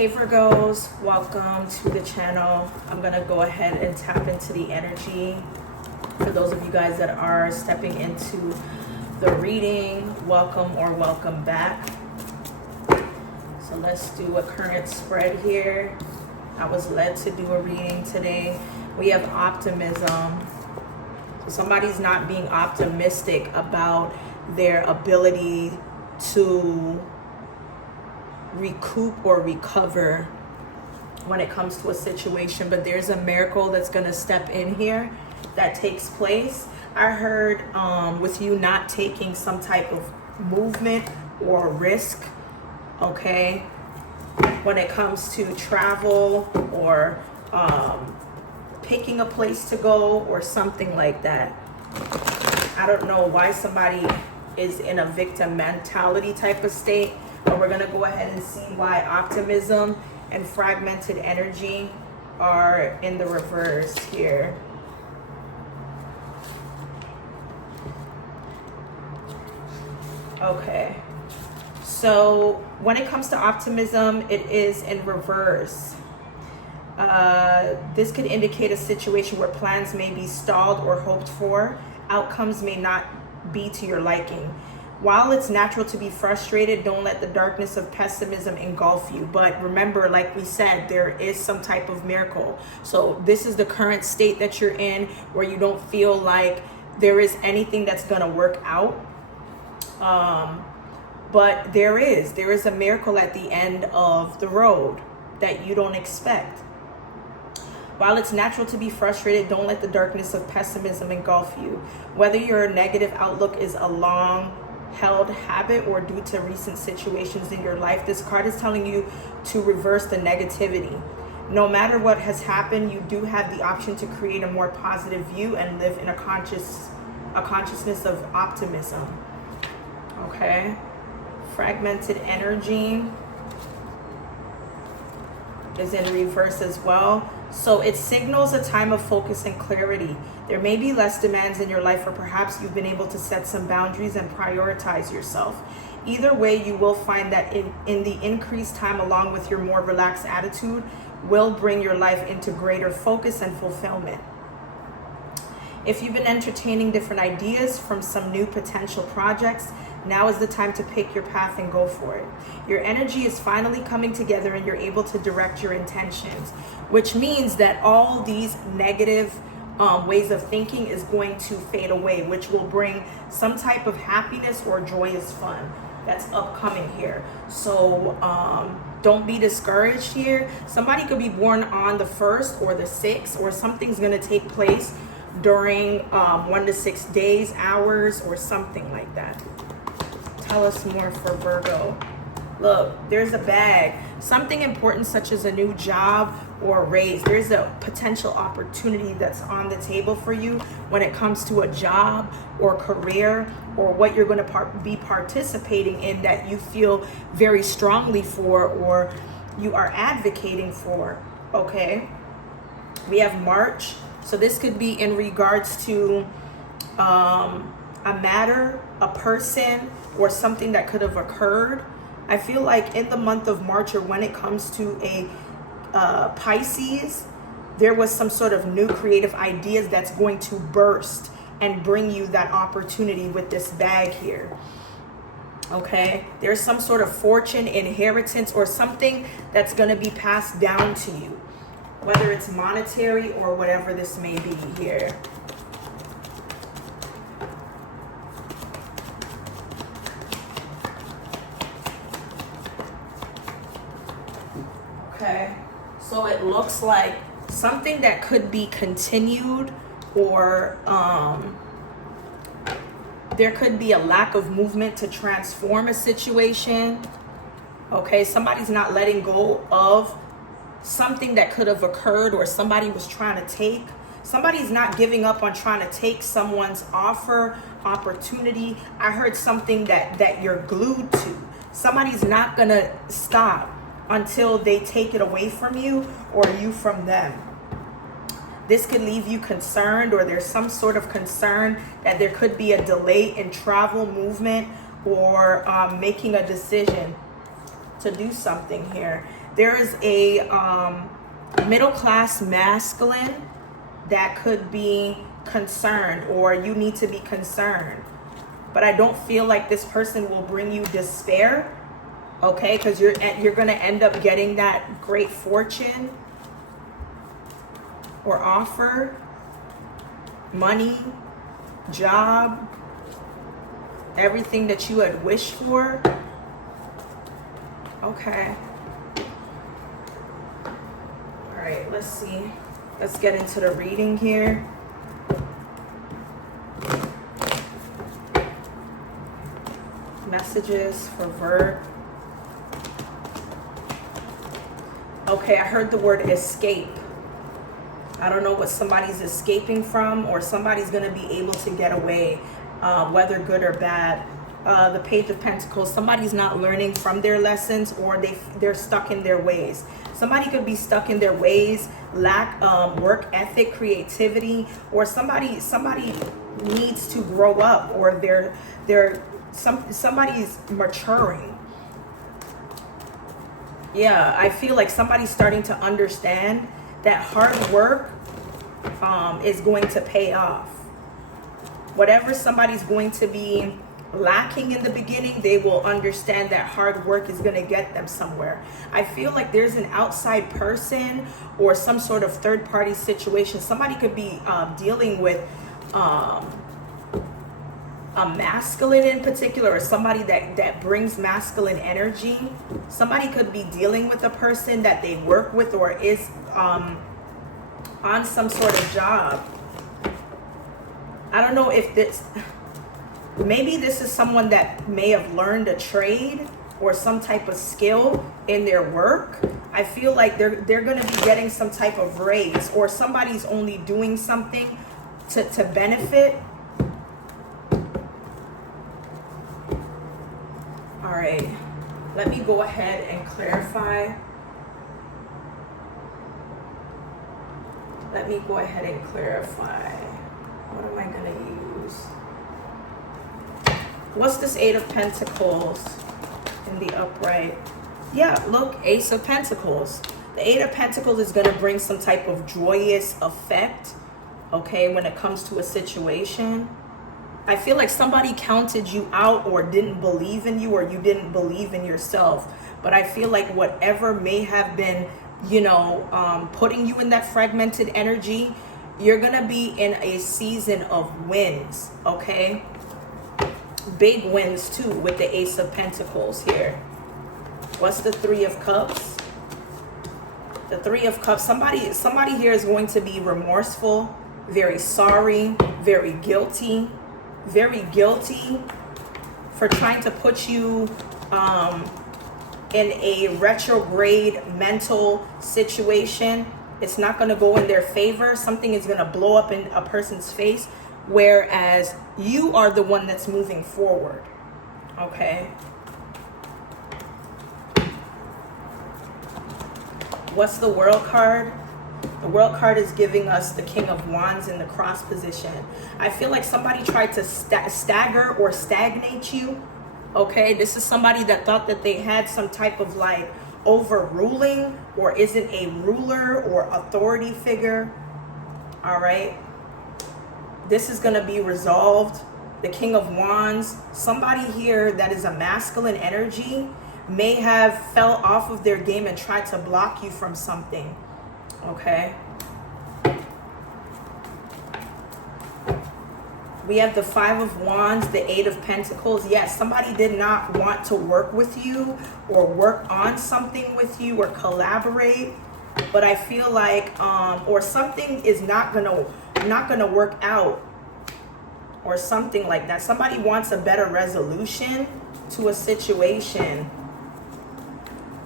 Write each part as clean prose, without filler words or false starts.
Hey Virgos, welcome to the channel. I'm gonna go ahead and tap into the energy. For those of you guys that are stepping into the reading, welcome or welcome back. So let's do a current spread here. I was led to do a reading today. We have optimism. So somebody's not being optimistic about their ability to recoup or recover when it comes to a situation, but there's a miracle that's going to step in here that takes place. I heard with you not taking some type of movement or risk, okay, when it comes to travel or picking a place to go or something like that. I don't know why somebody is in a victim mentality type of state, but we're going to go ahead and see why optimism and fragmented energy are in the reverse here. Okay, so when it comes to optimism, it is in reverse. This could indicate a situation where plans may be stalled or hoped for. Outcomes may not be to your liking. While it's natural to be frustrated, don't let the darkness of pessimism engulf you. But remember, like we said, there is some type of miracle. So this is the current state that you're in where you don't feel like there is anything that's going to work out. But there is a miracle at the end of the road that you don't expect. While it's natural to be frustrated, don't let the darkness of pessimism engulf you. Whether your negative outlook is a long-held habit or due to recent situations in your life, this card is telling you to reverse the negativity. No matter what has happened, you do have the option to create a more positive view and live in a consciousness of optimism. Okay? Fragmented energy is in reverse as well. So it signals a time of focus and clarity. There may be less demands in your life, or perhaps you've been able to set some boundaries and prioritize yourself. Either way, you will find that in the increased time, along with your more relaxed attitude, will bring your life into greater focus and fulfillment. If you've been entertaining different ideas from some new potential projects, now is the time to pick your path and go for it. Your energy is finally coming together and you're able to direct your intentions, which means that all these negative ways of thinking is going to fade away, which will bring some type of happiness or joyous fun that's upcoming here. So don't be discouraged here. Somebody could be born on the 1st or the 6th, or something's going to take place during 1 to 6 days, hours, or something like that. Tell us more for Virgo. Look, there's a bag. Something important such as a new job or a raise. There's a potential opportunity that's on the table for you when it comes to a job or career, or what you're going to be participating in that you feel very strongly for or you are advocating for. Okay? We have March. So this could be in regards to a matter, a person, or something that could have occurred. I feel like in the month of March, or when it comes to a Pisces, there was some sort of new creative ideas that's going to burst and bring you that opportunity with this bag here. Okay, there's some sort of fortune, inheritance, or something that's going to be passed down to you, whether it's monetary or whatever this may be here. Okay, so it looks like something that could be continued, or there could be a lack of movement to transform a situation. Okay, somebody's not letting go of something that could have occurred, or somebody was trying to take. Somebody's not giving up on trying to take someone's offer, opportunity. I heard something that you're glued to. Somebody's not gonna stop until they take it away from you, or you from them. This could leave you concerned, or there's some sort of concern that there could be a delay in travel, movement, or making a decision. to do something here. There is a middle-class masculine that could be concerned, or you need to be concerned. But I don't feel like this person will bring you despair, okay? Because you're going to end up getting that great fortune or offer, money, job, everything that you had wished for. Okay. All right, let's see. Let's get into the reading here. Messages for Vert. Okay, I heard the word escape. I don't know what somebody's escaping from, or somebody's going to be able to get away, whether good or bad. The Page of Pentacles, somebody's not learning from their lessons, or they're stuck in their ways. Somebody could be stuck in their ways, lack work ethic, creativity, or somebody needs to grow up, or somebody's maturing. Yeah, I feel like somebody's starting to understand that hard work is going to pay off. Whatever somebody's going to be lacking in the beginning, they will understand that hard work is going to get them somewhere. I feel like there's an outside person or some sort of third-party situation. Somebody could be dealing with a masculine in particular, or somebody that brings masculine energy. Somebody could be dealing with a person that they work with, or is on some sort of job. I don't know if maybe this is someone that may have learned a trade or some type of skill in their work. I feel like they're going to be getting some type of raise, or somebody's only doing something to benefit. All right, let me go ahead and clarify. What am I going to use? What's this Eight of Pentacles in the upright? Yeah, look, Ace of Pentacles. The Eight of Pentacles is going to bring some type of joyous effect, okay, when it comes to a situation. I feel like somebody counted you out, or didn't believe in you, or you didn't believe in yourself. But I feel like whatever may have been, putting you in that fragmented energy, you're going to be in a season of wins, okay? Big wins too, with the Ace of Pentacles here. What's the Three of Cups? The Three of Cups, somebody here is going to be remorseful, very sorry, very guilty for trying to put you in a retrograde mental situation. It's not going to go in their favor. Something is going to blow up in a person's face, whereas you are the one that's moving forward, okay? What's the World card? The World card is giving us the King of Wands in the cross position. I feel like somebody tried to stagger or stagnate you, okay? This is somebody that thought that they had some type of like overruling, or isn't a ruler or authority figure, all right? This is going to be resolved. The King of Wands, somebody here that is a masculine energy may have fell off of their game and tried to block you from something, okay? We have the Five of Wands, the Eight of Pentacles. Yes, somebody did not want to work with you, or work on something with you, or collaborate. But I feel like, or something is not gonna work out, or something like that. Somebody wants a better resolution to a situation.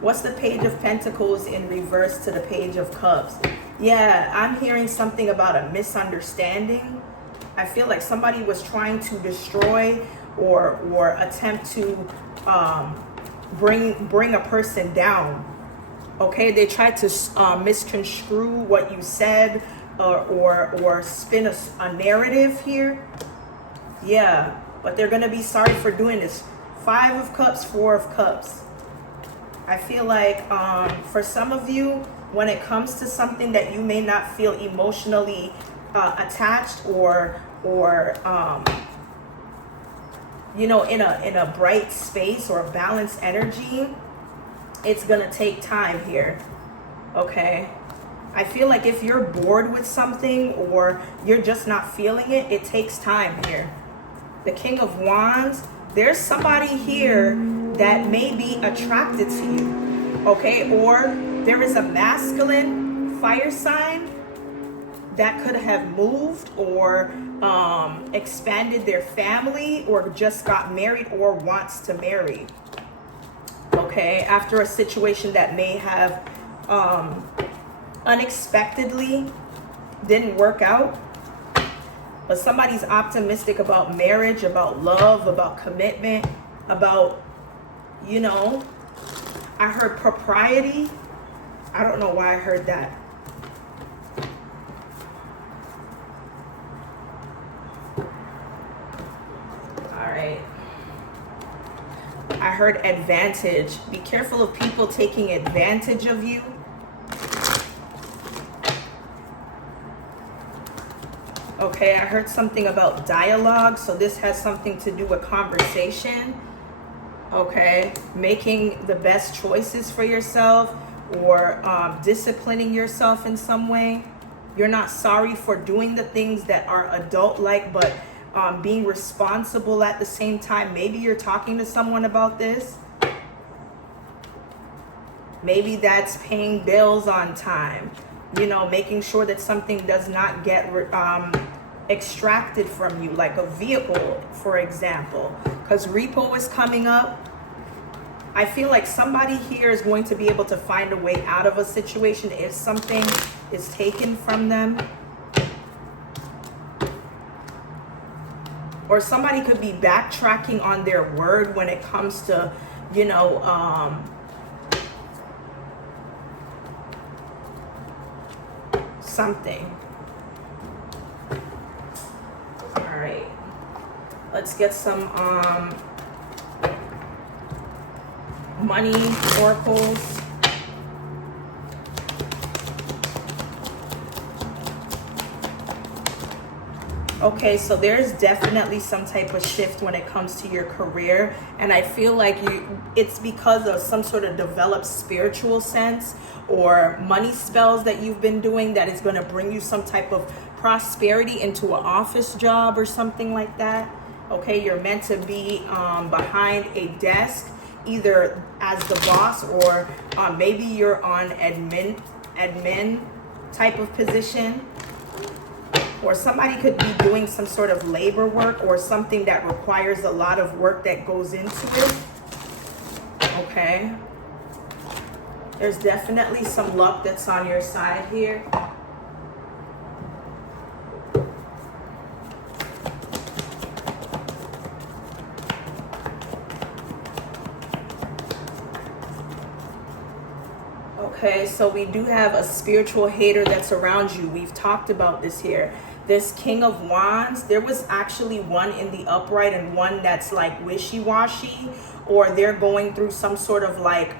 What's the Page of Pentacles in reverse to the Page of Cups? Yeah, I'm hearing something about a misunderstanding. I feel like somebody was trying to destroy or attempt to bring a person down. Okay, they tried to misconstrue what you said, or spin a narrative here. Yeah, but they're gonna be sorry for doing this. Five of Cups, Four of Cups. I feel like for some of you, when it comes to something that you may not feel emotionally attached or you know, in a bright space or a balanced energy, it's gonna take time here. Okay, I feel like if you're bored with something or you're just not feeling it, it takes time here. The King of Wands, there's somebody here that may be attracted to you, okay? Or there is a masculine fire sign that could have moved or expanded their family or just got married or wants to marry, okay? After a situation that may have unexpectedly didn't work out. But somebody's optimistic about marriage, about love, about commitment, about, you know, I heard propriety. I don't know why I heard that. All right. I heard advantage. Be careful of people taking advantage of you. Okay, I heard something about dialogue, so this has something to do with conversation. Okay, making the best choices for yourself or disciplining yourself in some way. You're not sorry for doing the things that are adult-like, but being responsible at the same time. Maybe you're talking to someone about this. Maybe that's paying bills on time. You know, making sure that something does not get extracted from you, like a vehicle, for example. Because repo is coming up. I feel like somebody here is going to be able to find a way out of a situation if something is taken from them. Or somebody could be backtracking on their word when it comes to, you know, something. All right, let's get some money oracles. Okay, so there's definitely some type of shift when it comes to your career, and I feel like it's because of some sort of developed spiritual sense or money spells that you've been doing that is going to bring you some type of prosperity into an office job or something like that. Okay, you're meant to be behind a desk, either as the boss or maybe you're on admin type of position. Or somebody could be doing some sort of labor work or something that requires a lot of work that goes into it. Okay. There's definitely some luck that's on your side here. Okay, so we do have a spiritual hater that's around you. We've talked about this here. This King of Wands, there was actually one in the upright and one that's like wishy-washy, or they're going through some sort of like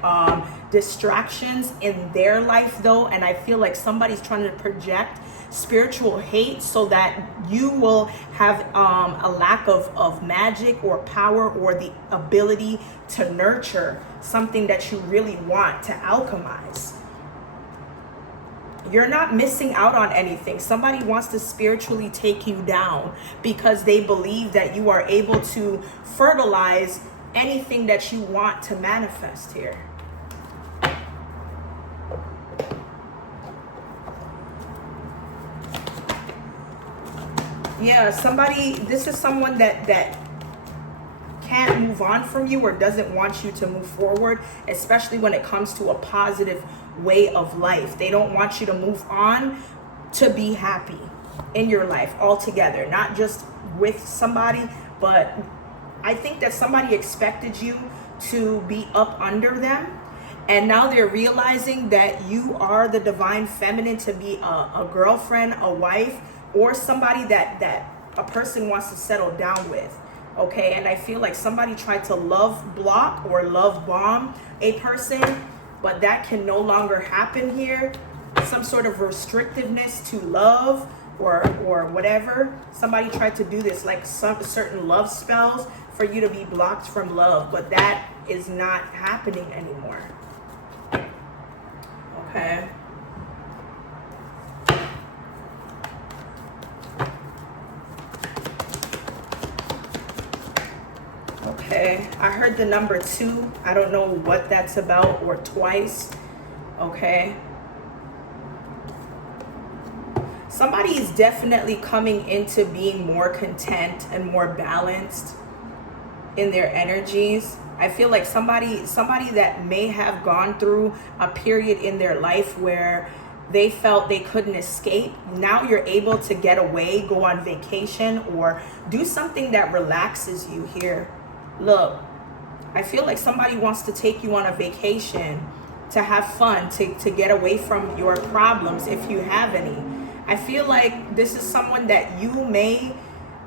distractions in their life though, and I feel like somebody's trying to project spiritual hate so that you will have a lack of magic or power or the ability to nurture something that you really want to alchemize. You're not missing out on anything. Somebody wants to spiritually take you down because they believe that you are able to fertilize anything that you want to manifest here. Yeah, this is someone that can't move on from you or doesn't want you to move forward, especially when it comes to a positive way of life. They don't want you to move on to be happy in your life altogether, not just with somebody, but I think that somebody expected you to be up under them, and now they're realizing that you are the divine feminine to be a girlfriend, a wife, or somebody that a person wants to settle down with. Okay, and I feel like somebody tried to love block or love bomb a person, but that can no longer happen here. Some sort of restrictiveness to love or whatever. Somebody tried to do this, like some certain love spells for you to be blocked from love, but that is not happening anymore. Okay. Okay, I heard the number 2. I don't know what that's about, or twice. Okay. Somebody is definitely coming into being more content and more balanced in their energies. I feel like somebody that may have gone through a period in their life where they felt they couldn't escape. Now you're able to get away, go on vacation, or do something that relaxes you here. Look, I feel like somebody wants to take you on a vacation to have fun, to get away from your problems if you have any. I feel like this is someone that you may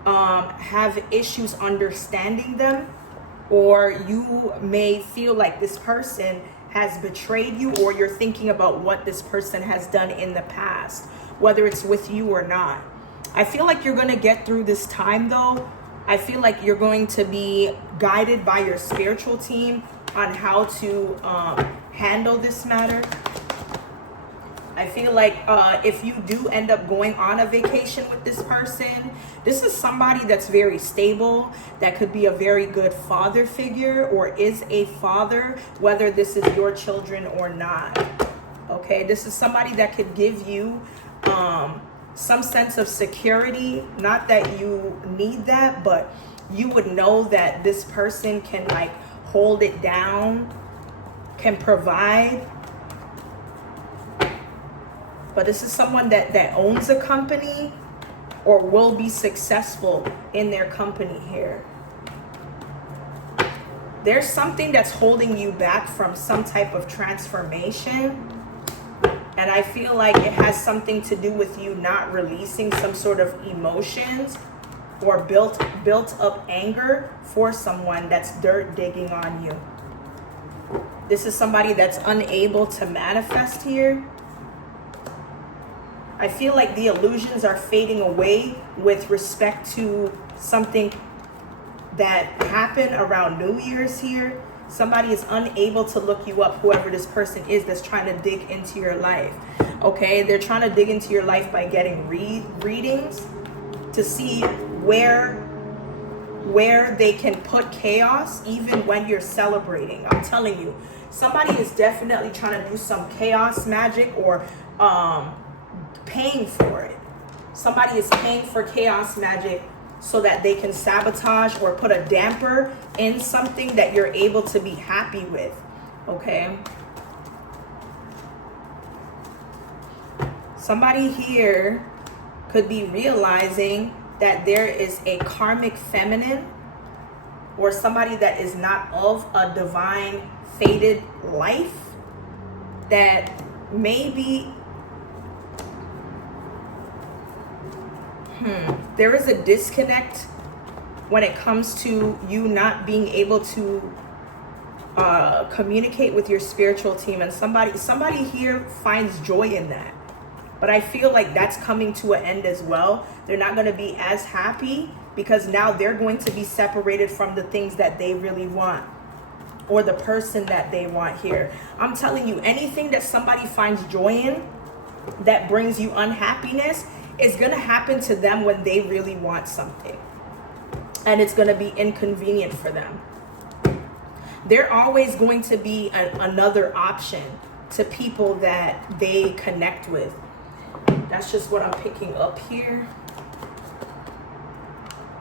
have issues understanding them, or you may feel like this person has betrayed you, or you're thinking about what this person has done in the past, whether it's with you or not. I feel like you're going to get through this time though. I feel like you're going to be guided by your spiritual team on how to handle this matter. I feel like if you do end up going on a vacation with this person, this is somebody that's very stable, that could be a very good father figure, or is a father, whether this is your children or not. Okay, this is somebody that could give you some sense of security. Not that you need that, but you would know that this person can like hold it down, can provide. But this is someone that owns a company or will be successful in their company here. There's something that's holding you back from some type of transformation. And I feel like it has something to do with you not releasing some sort of emotions or built up anger for someone that's dirt digging on you. This is somebody that's unable to manifest here. I feel like the illusions are fading away with respect to something that happened around New Year's here. Somebody is unable to look you up, whoever this person is that's trying to dig into your life. Okay, they're trying to dig into your life by getting readings to see where they can put chaos even when you're celebrating. I'm telling you, somebody is definitely trying to do some chaos magic, or paying for it. Somebody is paying for chaos magic so that they can sabotage or put a damper in something that you're able to be happy with. Okay. Somebody here could be realizing that there is a karmic feminine, or somebody that is not of a divine fated life, that maybe there is a disconnect when it comes to you not being able to communicate with your spiritual team, and somebody here finds joy in that. But I feel like that's coming to an end as well. They're not going to be as happy because now they're going to be separated from the things that they really want, or the person that they want here. I'm telling you, anything that somebody finds joy in that brings you unhappiness is going to happen to them when they really want something. And it's going to be inconvenient for them. They're always going to be another option to people that they connect with. That's just what I'm picking up here.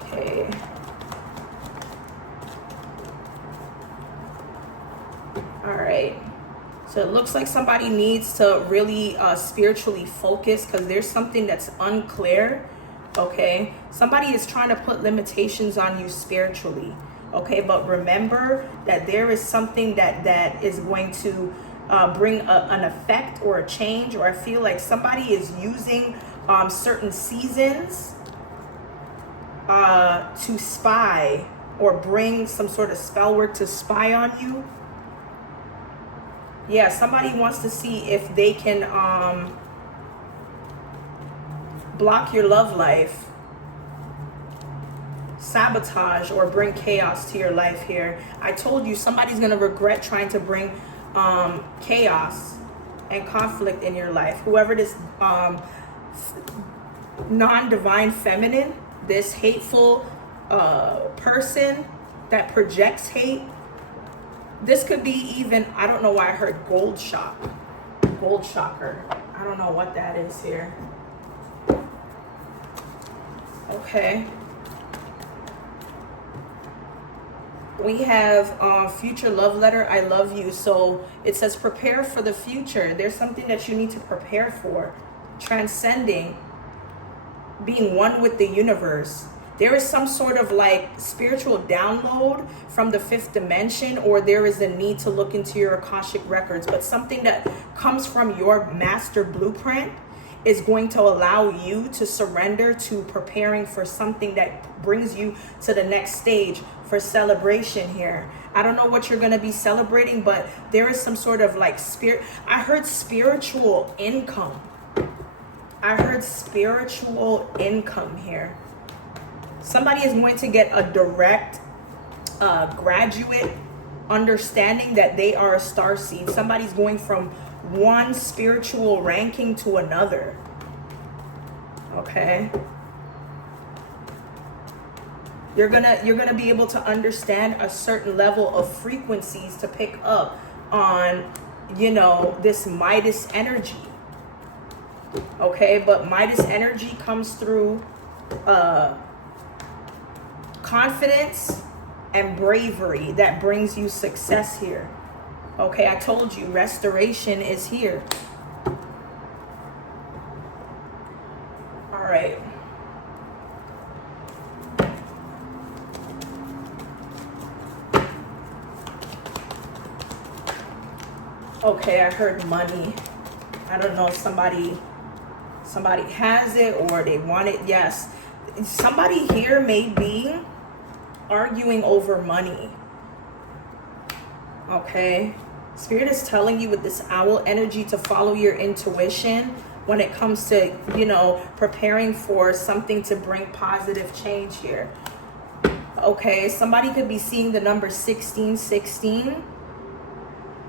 Okay. All right. So it looks like somebody needs to really spiritually focus, because there's something that's unclear. Okay. Somebody is trying to put limitations on you spiritually. Okay. But remember that there is something that is going to bring an effect or a change, or I feel like somebody is using certain seasons to spy or bring some sort of spell work to spy on you. Yeah, somebody wants to see if they can block your love life, sabotage, or bring chaos to your life here. I told you somebody's going to regret trying to bring chaos and conflict in your life. Whoever this non-divine feminine, this hateful person that projects hate, this could be even, I don't know why I heard gold shocker. I don't know what that is here. Okay. We have future love letter, I love you. So it says prepare for the future. There's something that you need to prepare for. Transcending, being one with the universe. There is some sort of like spiritual download from the fifth dimension, or there is a need to look into your Akashic records, but something that comes from your master blueprint is going to allow you to surrender to preparing for something that brings you to the next stage for celebration here. I don't know what you're going to be celebrating, but there is some sort of like I heard spiritual income. I heard spiritual income here. Somebody is going to get a direct graduate understanding that they are a starseed. Somebody's going from one spiritual ranking to another. Okay. You're gonna be able to understand a certain level of frequencies to pick up on, you know, this Midas energy. Okay, but Midas energy comes through confidence and bravery that brings you success here. Okay, I told you restoration is here. All right. Okay, I heard money. I don't know if somebody has it or they want it. Yes. Somebody here may be arguing over money. Okay. Spirit is telling you with this owl energy to follow your intuition when it comes to, you know, preparing for something to bring positive change here. Okay. Somebody could be seeing the number 1616.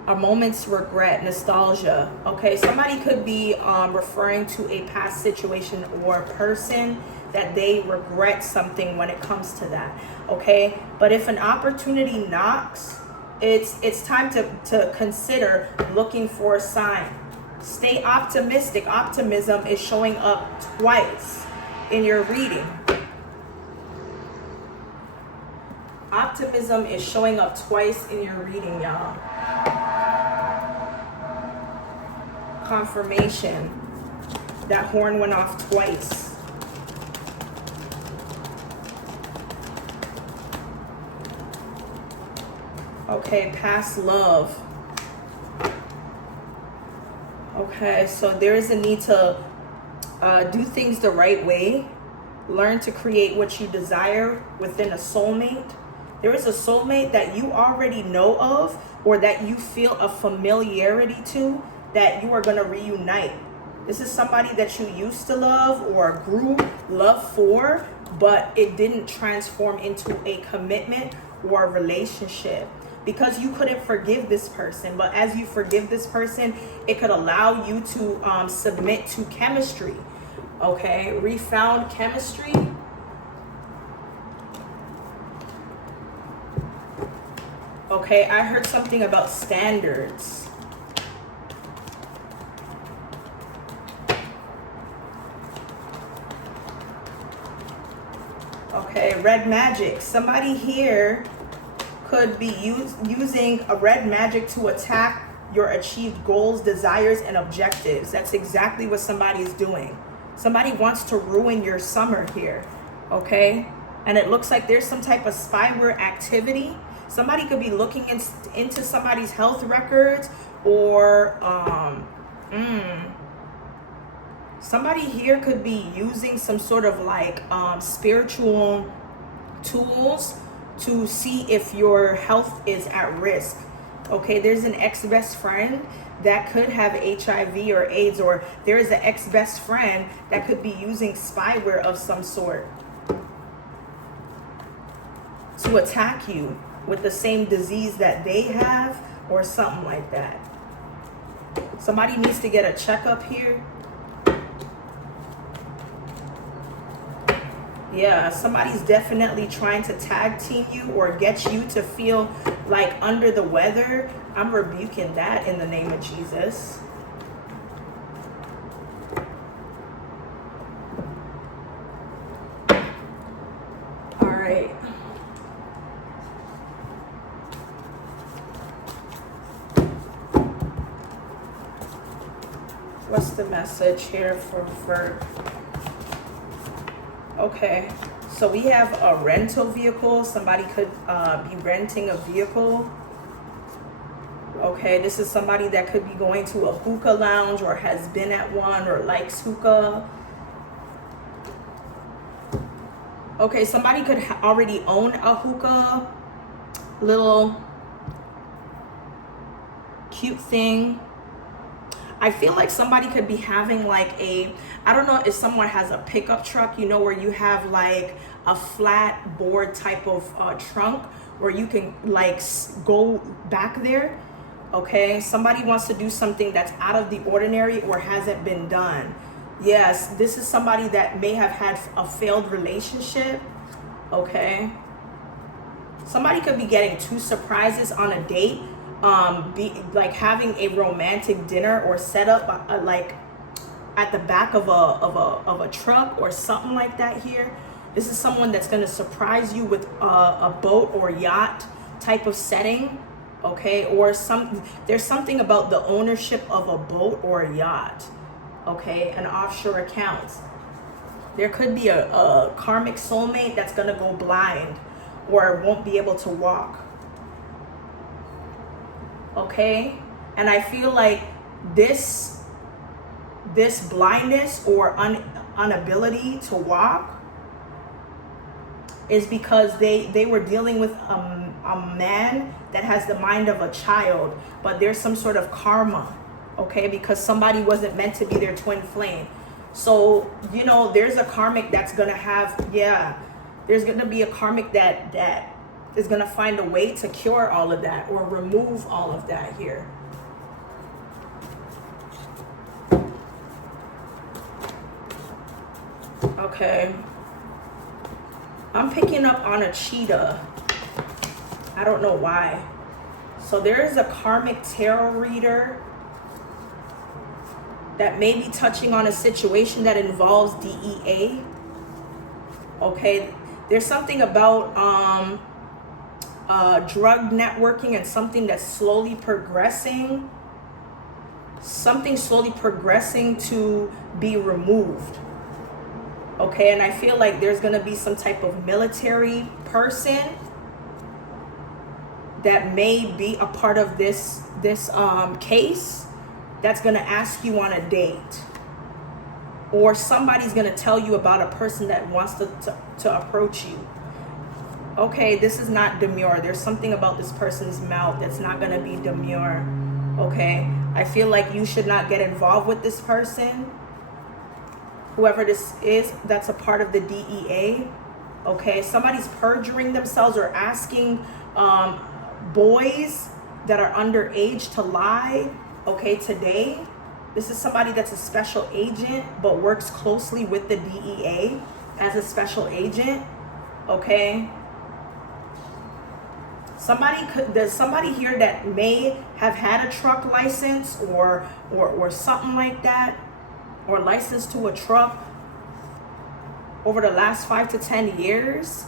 A moment's regret, nostalgia. Okay, somebody could be referring to a past situation or person that they regret something when it comes to that. Okay, but if an opportunity knocks, it's time to consider looking for a sign. Stay optimistic. Optimism is showing up twice in your reading. Optimism is showing up twice in your reading, y'all. Confirmation. That horn went off twice. Okay, past love. Okay, so there is a need to do things the right way. Learn to create what you desire within a soulmate. There is a soulmate that you already know of or that you feel a familiarity to, that you are going to reunite. This is somebody that you used to love or grew love for, but it didn't transform into a commitment or a relationship because you couldn't forgive this person. But as you forgive this person, it could allow you to submit to chemistry. Okay, refound chemistry. Okay, I heard something about standards. Okay, red magic. Somebody here could be using a red magic to attack your achieved goals, desires, and objectives. That's exactly what somebody is doing. Somebody wants to ruin your summer here, okay? And it looks like there's some type of spyware activity. Somebody could be looking into somebody's health records, or somebody here could be using some sort of like spiritual tools to see if your health is at risk. Okay, there's an ex-best friend that could have HIV or AIDS, or there is an ex-best friend that could be using spyware of some sort to attack you with the same disease that they have or something like that. Somebody needs to get a checkup here. Yeah, somebody's definitely trying to tag team you or get you to feel like under the weather. I'm rebuking that in the name of Jesus. All right. What's the message here for okay, so we have a rental vehicle. Somebody could be renting a vehicle. Okay, this is somebody that could be going to a hookah lounge or has been at one or likes hookah. Okay, somebody could already own a hookah, little cute thing. I feel like somebody could be having like a, I don't know if someone has a pickup truck, you know, where you have like a flat board type of trunk where you can like go back there. Okay, somebody wants to do something that's out of the ordinary or hasn't been done. Yes, this is somebody that may have had a failed relationship. Okay, somebody could be getting 2 surprises on a date. Be like having a romantic dinner or set up like at the back of a truck or something like that here. This is someone that's going to surprise you with a boat or yacht type of setting. Okay, or there's something about the ownership of a boat or a yacht. Okay, an offshore account. There could be a karmic soulmate that's going to go blind or won't be able to walk. Okay, and I feel like this blindness or inability to walk is because they were dealing with a man that has the mind of a child, but there's some sort of karma. Okay, because somebody wasn't meant to be their twin flame. So, you know, there's a karmic that's gonna have, yeah, there's gonna be a karmic that is going to find a way to cure all of that or remove all of that here. Okay. I'm picking up on a cheetah. I don't know why. So there is a karmic tarot reader that may be touching on a situation that involves DEA. Okay. There's something about drug networking and something that's slowly progressing. Something slowly progressing to be removed. Okay, and I feel like there's going to be some type of military person that may be a part of this case that's going to ask you on a date. Or somebody's going to tell you about a person that wants to approach you. Okay, this is not demure. There's something about this person's mouth that's not going to be demure. Okay, I feel like you should not get involved with this person. Whoever this is, that's a part of the DEA. Okay, somebody's perjuring themselves or asking boys that are underage to lie. Okay, today, this is somebody that's a special agent but works closely with the DEA as a special agent. Okay. There's somebody here that may have had a truck license or something like that, or license to a truck over the last 5 to 10 years.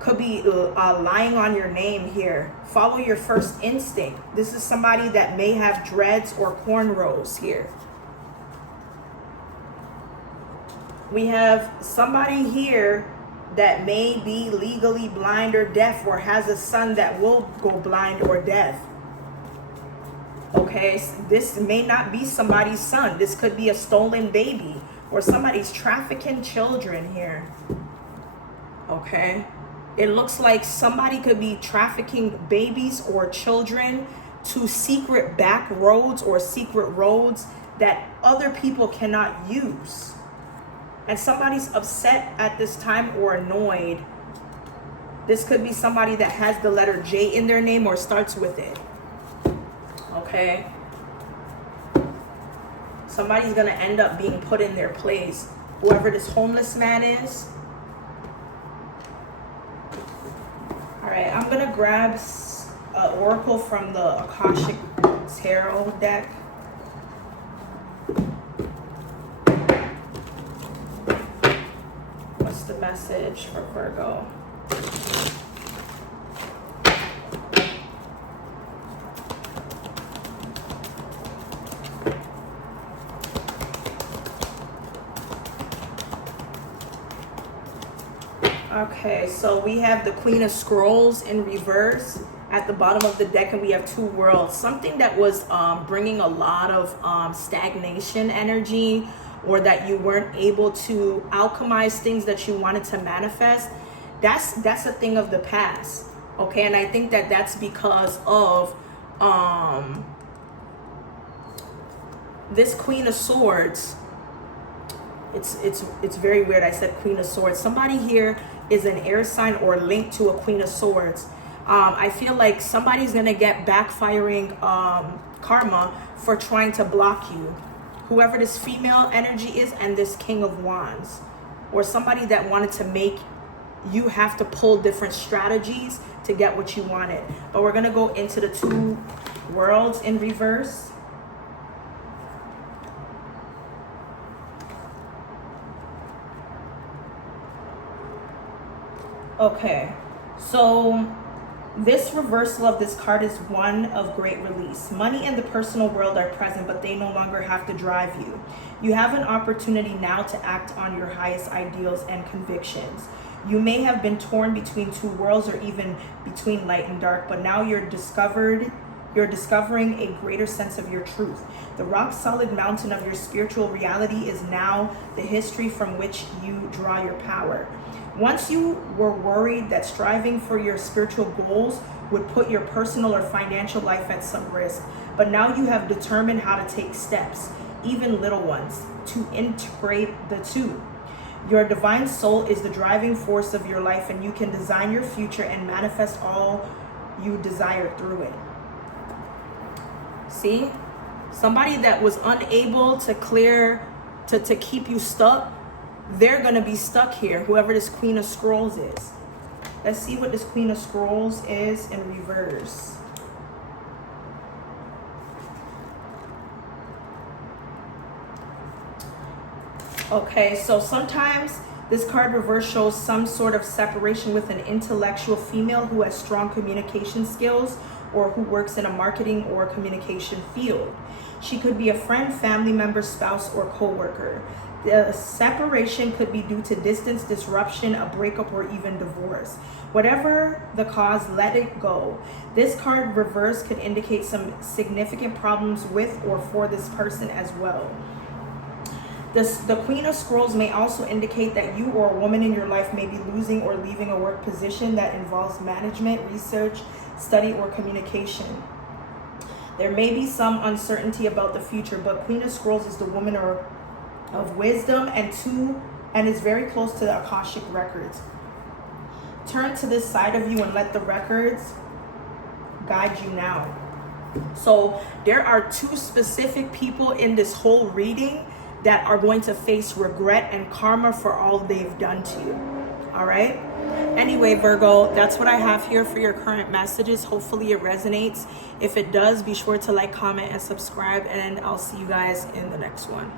Could be lying on your name here. Follow your first instinct. This is somebody that may have dreads or cornrows here. We have somebody here that may be legally blind or deaf or has a son that will go blind or deaf. Okay, so this may not be somebody's son. This could be a stolen baby or somebody's trafficking children here. Okay. It looks like somebody could be trafficking babies or children to secret back roads or secret roads that other people cannot use. And somebody's upset at this time or annoyed. This could be somebody that has the letter J in their name or starts with it. Okay? Somebody's going to end up being put in their place. Whoever this homeless man is. Alright, I'm going to grab an oracle from the Akashic Tarot deck. What's the message for Virgo? Okay, so we have the Queen of Scrolls in reverse at the bottom of the deck, and we have two worlds. Something that was bringing a lot of stagnation energy, or that you weren't able to alchemize things that you wanted to manifest. That's a thing of the past. Okay, and I think that that's because of this Queen of Swords. It's very weird. I said Queen of Swords. Somebody here is an air sign or linked to a Queen of Swords. I feel like somebody's gonna get backfiring karma for trying to block you. Whoever this female energy is, and this King of Wands, or somebody that wanted to make you have to pull different strategies to get what you wanted. But we're gonna go into the two worlds in reverse. Okay, so this reversal of this card is one of great release. Money and the personal world are present, but they no longer have to drive you. You have an opportunity now to act on your highest ideals and convictions. You may have been torn between two worlds, or even between light and dark, but now you're discovering a greater sense of your truth. The rock solid mountain of your spiritual reality is now the history from which you draw your power. Once you were worried that striving for your spiritual goals would put your personal or financial life at some risk, but now you have determined how to take steps, even little ones, to integrate the two. Your divine soul is the driving force of your life, and you can design your future and manifest all you desire through it. See? Somebody that was unable to clear, to keep you stuck, they're going to be stuck here, whoever this Queen of Scrolls is. Let's see what this Queen of Scrolls is in reverse. Okay, so sometimes this card reverse shows some sort of separation with an intellectual female who has strong communication skills, or who works in a marketing or communication field. She could be a friend, family member, spouse, or co-worker. The separation could be due to distance, disruption, a breakup, or even divorce. Whatever the cause, let it go. This card reverse could indicate some significant problems with or for this person as well. The Queen of Scrolls may also indicate that you or a woman in your life may be losing or leaving a work position that involves management, research, study, or communication. There may be some uncertainty about the future, but Queen of Scrolls is the woman of wisdom and is very close to the Akashic records. Turn to this side of you and let the records guide you now. So there are two specific people in this whole reading that are going to face regret and karma for all they've done to you. All right? Anyway, Virgo, that's what I have here for your current messages. Hopefully it resonates. If it does, be sure to like, comment, and subscribe, and I'll see you guys in the next one.